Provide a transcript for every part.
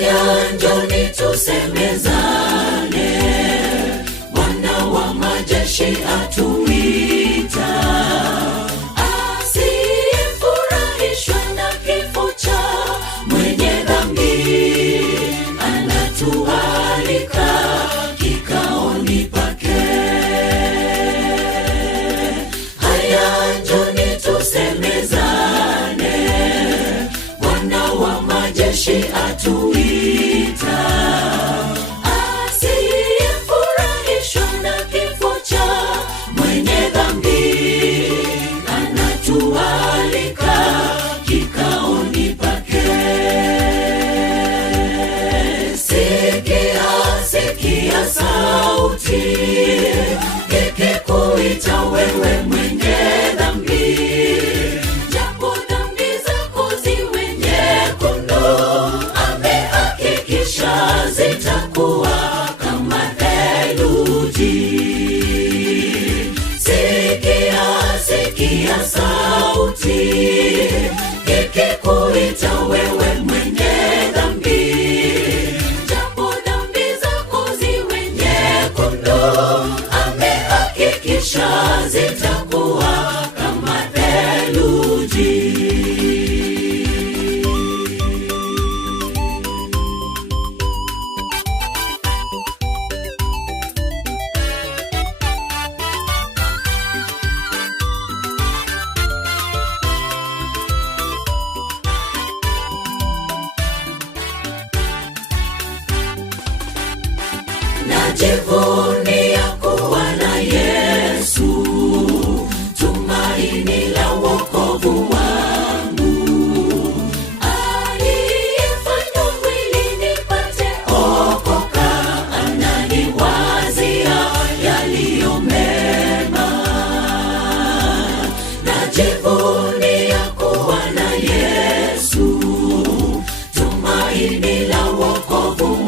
Haya njoni tusemezane, Bwana wa majeshi atuita. Asiyefurahishwa na kifo cha mwenye dhambi, anatualika kikaoni pake. Haya njoni tusemezane, Bwana wa majeshi atuita. Asiyefurahishwa na kifo cha mwenye dhambi, anatualika kikaoni pake. Sikia, sikia sauti ikikuita wewe mwenye dhambi. Japo dhambi zako ziwe nyekundu, amehakikisha zitakuwa kama theluji. Sikia, sikia sauti ikikuita wewe mwenye dhambi. Japo dhambi zako ziwe nyekundu, amehakikisha zitakuwa kama theluji. Najivunia kuwa na Yesu, tumaini la wokovu wangu. Aliyefanya mwili nipate okoka, ananiwazia yaliyo mema. Najivunia kuwa na Yesu, tumaini la wokovu wangu.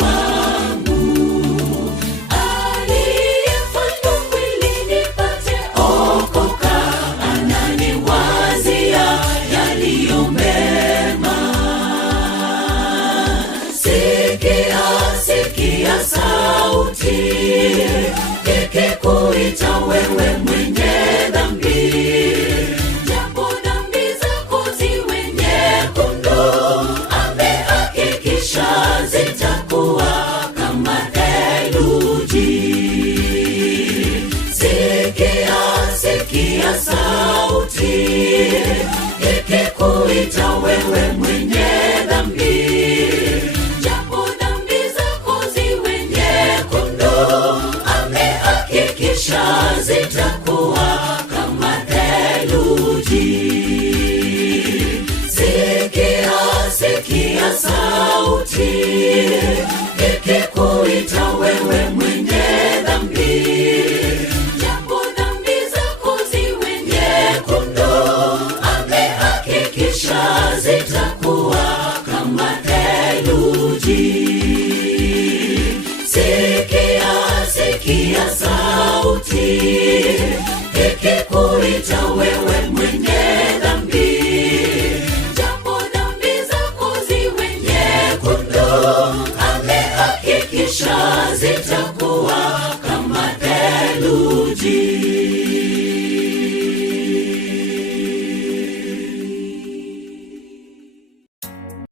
Sikia sauti ikikuita wewe mwenye dhambi. Japo dhambi zako ziwe nyekundu, amehakikisha zitakuwa kama theluji. Sikia, sikia sauti ikikuita wewe mwenye dhambi. Zitakuwa kama theluji. Sikia, sikia sauti ikikuita wewe mwenye dhambi. Japo dhambi zako ziwe nyekundu, amehakikisha zitakuwa kama theluji. Sikia, sikia sauti ikikuita wewe mwenye dhambi. Japo dhambi zako ziwe nyekundu, amehakikisha zitakuwa